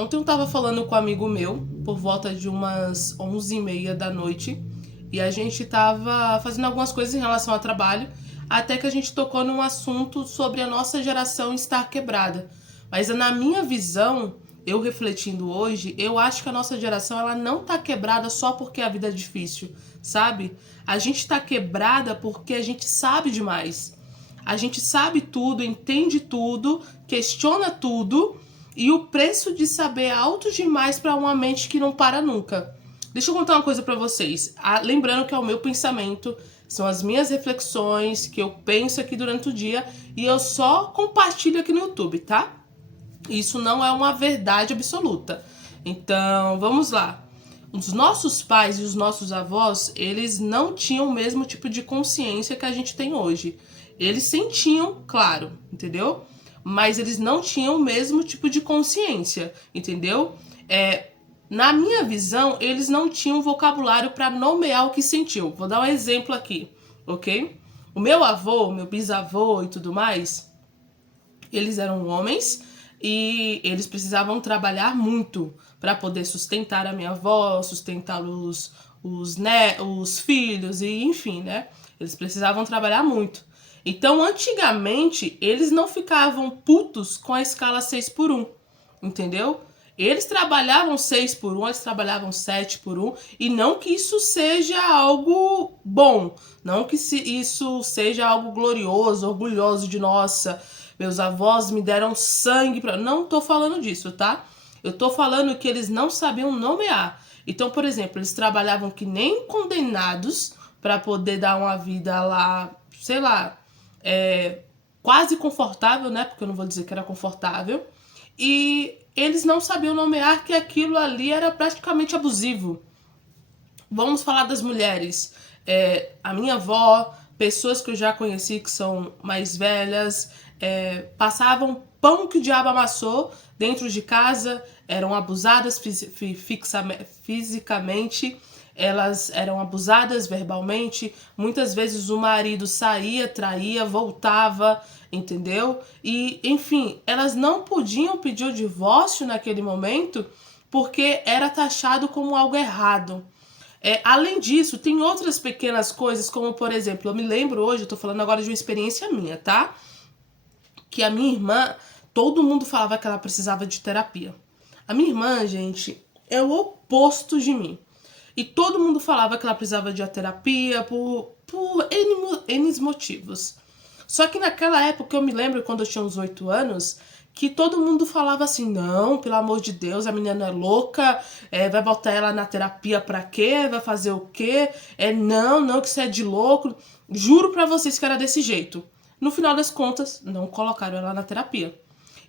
Ontem eu tava falando com um amigo meu, por volta de umas 11h30 da noite, e a gente tava fazendo algumas coisas em relação ao trabalho, até que a gente tocou num assunto sobre a nossa geração estar quebrada. Mas na minha visão, eu refletindo hoje, eu acho que a nossa geração ela não tá quebrada só porque a vida é difícil, sabe? A gente tá quebrada porque a gente sabe demais. A gente sabe tudo, entende tudo, questiona tudo, e o preço de saber é alto demais para uma mente que não para nunca. Deixa eu contar uma coisa para vocês. Lembrando que é o meu pensamento, são as minhas reflexões que eu penso aqui durante o dia e eu só compartilho aqui no YouTube, tá? Isso não é uma verdade absoluta. Então, vamos lá. Os nossos pais e os nossos avós, eles não tinham o mesmo tipo de consciência que a gente tem hoje. Eles sentiam, claro, entendeu? Mas eles não tinham o mesmo tipo de consciência, entendeu? Na minha visão, eles não tinham vocabulário para nomear o que sentiu. Vou dar um exemplo aqui, ok? O meu avô, meu bisavô e tudo mais, eles eram homens e eles precisavam trabalhar muito para poder sustentar a minha avó, sustentar os filhos e enfim, né? Eles precisavam trabalhar muito. Então, antigamente, eles não ficavam putos com a escala 6x1, entendeu? Eles trabalhavam 6x1, eles trabalhavam 7x1, e não que isso seja algo bom, não que isso seja algo glorioso, orgulhoso de nossa, meus avós me deram sangue pra... Não tô falando disso, tá? Eu tô falando que eles não sabiam nomear. Então, por exemplo, eles trabalhavam que nem condenados para poder dar uma vida lá, sei lá, quase confortável, né? Porque eu não vou dizer que era confortável. E eles não sabiam nomear que aquilo ali era praticamente abusivo. Vamos falar das mulheres. A minha avó, pessoas que eu já conheci que são mais velhas, passavam pão que o diabo amassou dentro de casa, eram abusadas fisicamente, elas eram abusadas verbalmente, muitas vezes o marido saía, traía, voltava, entendeu? E, enfim, elas não podiam pedir o divórcio naquele momento porque era taxado como algo errado. Além disso, tem outras pequenas coisas, como por exemplo, eu me lembro hoje, eu tô falando agora de uma experiência minha, tá? Que a minha irmã, todo mundo falava que ela precisava de terapia. A minha irmã, gente, é o oposto de mim. E todo mundo falava que ela precisava de terapia por N motivos. Só que naquela época, eu me lembro quando eu tinha uns 8 anos, que todo mundo falava assim, não, pelo amor de Deus, a menina é louca, vai botar ela na terapia pra quê? Vai fazer o quê? Não, que isso é de louco. Juro pra vocês que era desse jeito. No final das contas, não colocaram ela na terapia.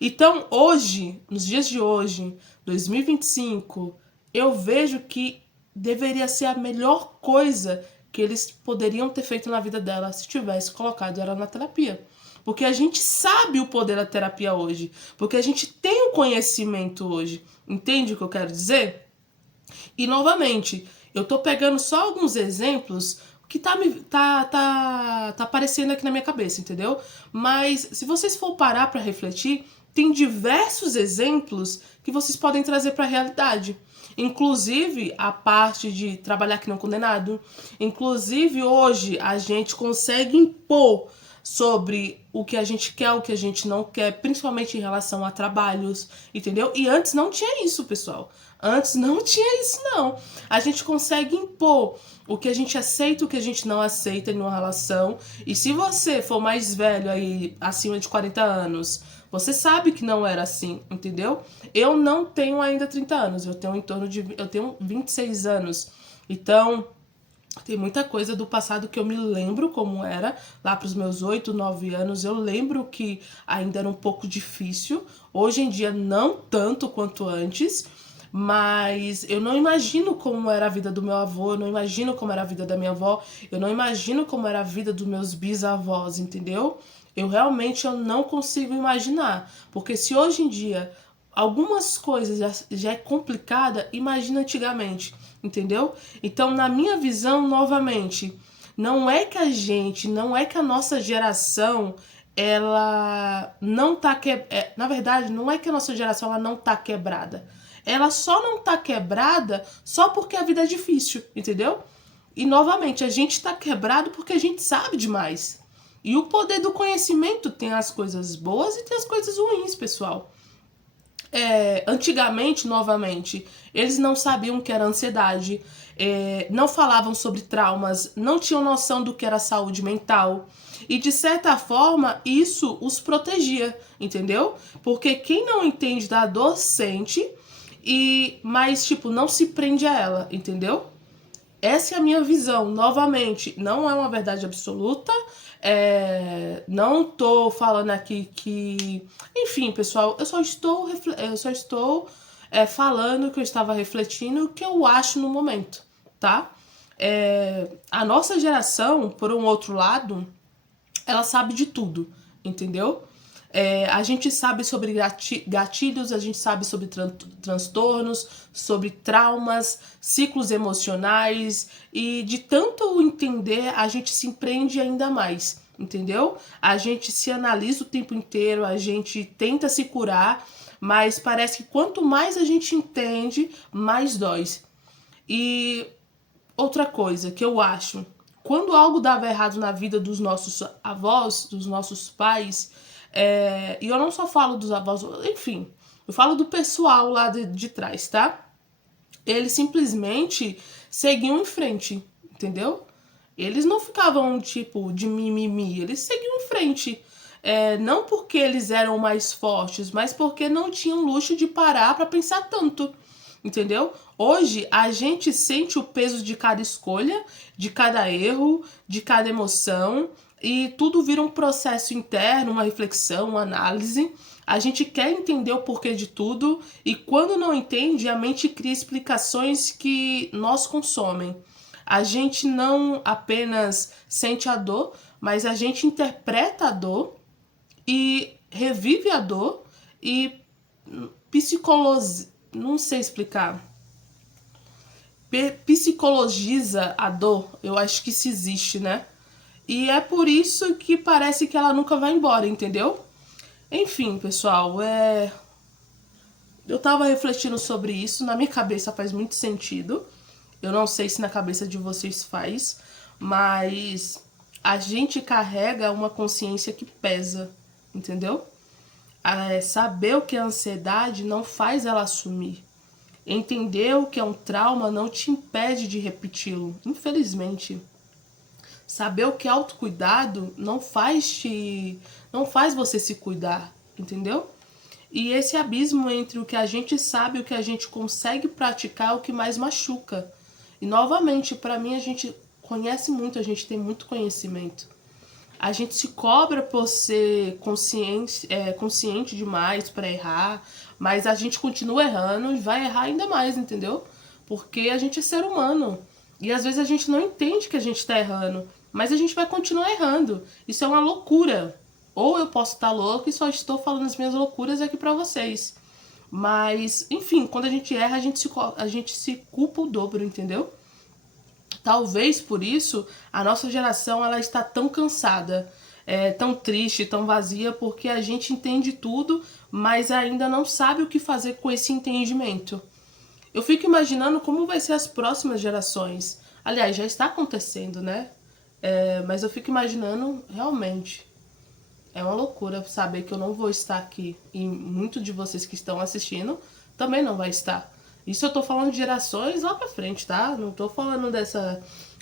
Então, hoje, nos dias de hoje, 2025, eu vejo que deveria ser a melhor coisa que eles poderiam ter feito na vida dela se tivesse colocado ela na terapia. Porque a gente sabe o poder da terapia hoje. Porque a gente tem o conhecimento hoje. Entende o que eu quero dizer? E, novamente, eu tô pegando só alguns exemplos que tá aparecendo aqui na minha cabeça, entendeu? Mas, se vocês for parar pra refletir, tem diversos exemplos que vocês podem trazer pra realidade. Inclusive, a parte de trabalhar que não condenado. Inclusive, hoje, a gente consegue impor sobre o que a gente quer, o que a gente não quer, principalmente em relação a trabalhos, entendeu? E antes não tinha isso, pessoal. Antes não tinha isso, não. A gente consegue impor o que a gente aceita, o que a gente não aceita em uma relação. E se você for mais velho aí, acima de 40 anos, você sabe que não era assim, entendeu? Eu não tenho ainda 30 anos, eu tenho 26 anos. Então, tem muita coisa do passado que eu me lembro como era, lá para os meus 8, 9 anos. Eu lembro que ainda era um pouco difícil. Hoje em dia, não tanto quanto antes. Mas eu não imagino como era a vida do meu avô, eu não imagino como era a vida da minha avó, eu não imagino como era a vida dos meus bisavós, entendeu? Eu não consigo imaginar. Porque se hoje em dia algumas coisas já é complicada, imagina antigamente, entendeu? Então, na minha visão, novamente, não é que a nossa geração ela não tá na verdade, não é que a nossa geração ela não tá quebrada. Ela só não tá quebrada só porque a vida é difícil, entendeu? E novamente, a gente tá quebrado porque a gente sabe demais. E o poder do conhecimento tem as coisas boas e tem as coisas ruins, pessoal. Antigamente, novamente, eles não sabiam o que era ansiedade, não falavam sobre traumas, não tinham noção do que era saúde mental. E de certa forma, isso os protegia, entendeu? Porque quem não entende da dor sente, mas tipo, não se prende a ela, entendeu? Essa é a minha visão. Novamente, não é uma verdade absoluta. Não tô falando aqui que... Enfim, pessoal, eu só estou falando que eu estava refletindo o que eu acho no momento, tá? A nossa geração, por um outro lado, ela sabe de tudo, entendeu? A gente sabe sobre gatilhos, a gente sabe sobre transtornos, sobre traumas, ciclos emocionais, e de tanto entender, a gente se empreende ainda mais, entendeu? A gente se analisa o tempo inteiro, a gente tenta se curar, mas parece que quanto mais a gente entende, mais dói. E outra coisa que eu acho, quando algo dava errado na vida dos nossos avós, dos nossos pais, e eu não só falo dos avós, enfim, eu falo do pessoal lá de trás, tá? Eles simplesmente seguiam em frente, entendeu? Eles não ficavam tipo de mimimi, eles seguiam em frente. Não porque eles eram mais fortes, mas porque não tinham luxo de parar pra pensar tanto, entendeu? Hoje a gente sente o peso de cada escolha, de cada erro, de cada emoção, e tudo vira um processo interno, uma reflexão, uma análise. A gente quer entender o porquê de tudo, e quando não entende, a mente cria explicações que nós consomem. A gente não apenas sente a dor, mas a gente interpreta a dor e revive a dor e não sei explicar. Psicologiza a dor, eu acho que isso existe, né? E é por isso que parece que ela nunca vai embora, entendeu? Enfim, pessoal, eu tava refletindo sobre isso, na minha cabeça faz muito sentido. Eu não sei se na cabeça de vocês faz, mas a gente carrega uma consciência que pesa, entendeu? Saber o que é ansiedade não faz ela assumir. Entender o que é um trauma não te impede de repeti-lo, infelizmente. Saber o que é autocuidado não faz você se cuidar, entendeu? E esse abismo entre o que a gente sabe e o que a gente consegue praticar é o que mais machuca. E novamente, para mim, a gente conhece muito, a gente tem muito conhecimento. A gente se cobra por ser consciente demais para errar, mas a gente continua errando e vai errar ainda mais, entendeu? Porque a gente é ser humano. E às vezes a gente não entende que a gente tá errando, mas a gente vai continuar errando. Isso é uma loucura. Ou eu posso estar louco e só estou falando as minhas loucuras aqui pra vocês. Mas, enfim, quando a gente erra, a gente se culpa o dobro, entendeu? Talvez por isso a nossa geração ela está tão cansada, tão triste, tão vazia, porque a gente entende tudo, mas ainda não sabe o que fazer com esse entendimento. Eu fico imaginando como vai ser as próximas gerações. Aliás, já está acontecendo, né? Mas eu fico imaginando realmente. É uma loucura saber que eu não vou estar aqui. E muitos de vocês que estão assistindo também não vai estar. Isso eu tô falando de gerações lá pra frente, tá? Não tô falando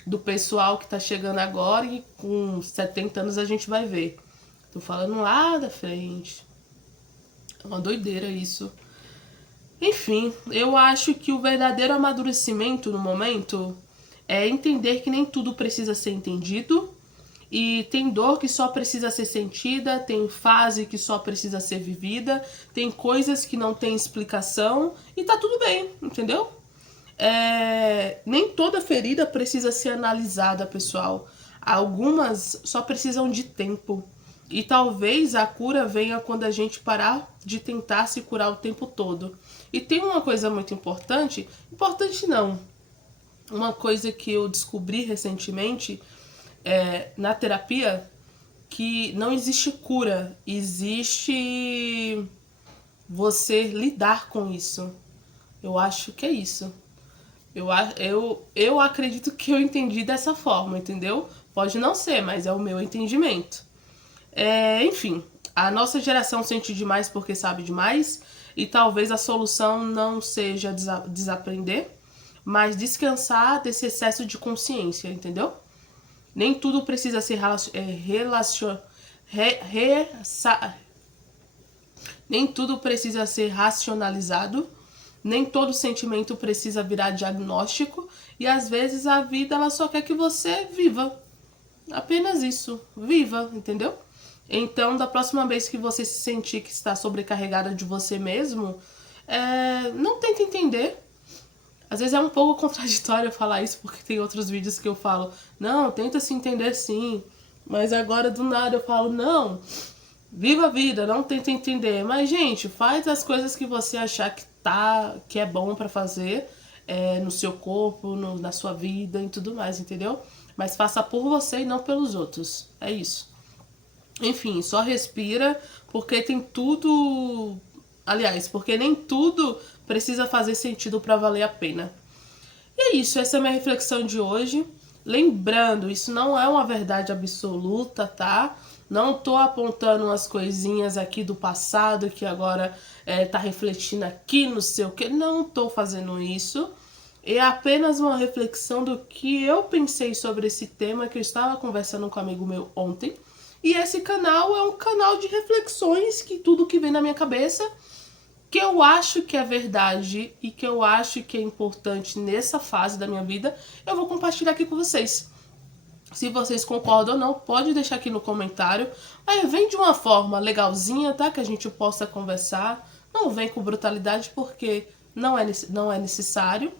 do pessoal que tá chegando agora e com 70 anos a gente vai ver. Tô falando lá da frente. É uma doideira isso. Enfim, eu acho que o verdadeiro amadurecimento no momento é entender que nem tudo precisa ser entendido. E tem dor que só precisa ser sentida, tem fase que só precisa ser vivida, tem coisas que não tem explicação e tá tudo bem, entendeu? Nem toda ferida precisa ser analisada, pessoal. Algumas só precisam de tempo. E talvez a cura venha quando a gente parar de tentar se curar o tempo todo. E tem uma coisa muito importante, importante não, uma coisa que eu descobri recentemente na terapia, que não existe cura, existe você lidar com isso. Eu acho que é isso. Eu acredito que eu entendi dessa forma, entendeu? Pode não ser, mas é o meu entendimento. Enfim, a nossa geração sente demais porque sabe demais, e talvez a solução não seja desaprender, mas descansar desse excesso de consciência, entendeu? Nem tudo precisa ser nem tudo precisa ser racionalizado, nem todo sentimento precisa virar diagnóstico, e às vezes a vida ela só quer que você viva. Apenas isso, viva, entendeu? Então, da próxima vez que você se sentir que está sobrecarregada de você mesmo, não tente entender. Às vezes é um pouco contraditório falar isso, porque tem outros vídeos que eu falo, não, tenta se entender sim. Mas agora do nada eu falo, não, viva a vida, não tenta entender. Mas, gente, faz as coisas que você achar que é bom pra fazer no seu corpo, na sua vida e tudo mais, entendeu? Mas faça por você e não pelos outros. É isso. Enfim, só respira, porque tem tudo... Aliás, porque nem tudo precisa fazer sentido pra valer a pena. E é isso, essa é a minha reflexão de hoje. Lembrando, isso não é uma verdade absoluta, tá? Não tô apontando umas coisinhas aqui do passado que agora tá refletindo aqui no seu que. Não tô fazendo isso. É apenas uma reflexão do que eu pensei sobre esse tema que eu estava conversando com um amigo meu ontem. E esse canal é um canal de reflexões, que tudo que vem na minha cabeça, que eu acho que é verdade e que eu acho que é importante nessa fase da minha vida, eu vou compartilhar aqui com vocês. Se vocês concordam ou não, pode deixar aqui no comentário. Aí vem de uma forma legalzinha, tá? Que a gente possa conversar. Não vem com brutalidade, porque não é necessário.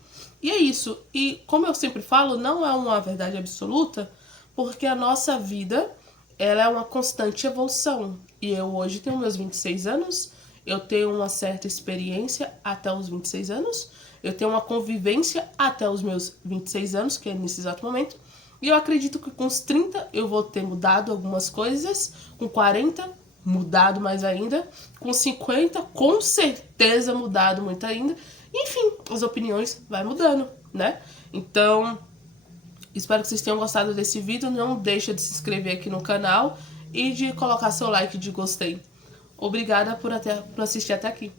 E é isso. E como eu sempre falo, não é uma verdade absoluta, porque a nossa vida, ela é uma constante evolução. E eu hoje tenho meus 26 anos, eu tenho uma certa experiência até os 26 anos, eu tenho uma convivência até os meus 26 anos, que é nesse exato momento, e eu acredito que com os 30 eu vou ter mudado algumas coisas, com 40 mudado mais ainda, com 50 com certeza mudado muito ainda, enfim, as opiniões vai mudando, né? Então, espero que vocês tenham gostado desse vídeo, não deixa de se inscrever aqui no canal e de colocar seu like de gostei. Obrigada por assistir até aqui.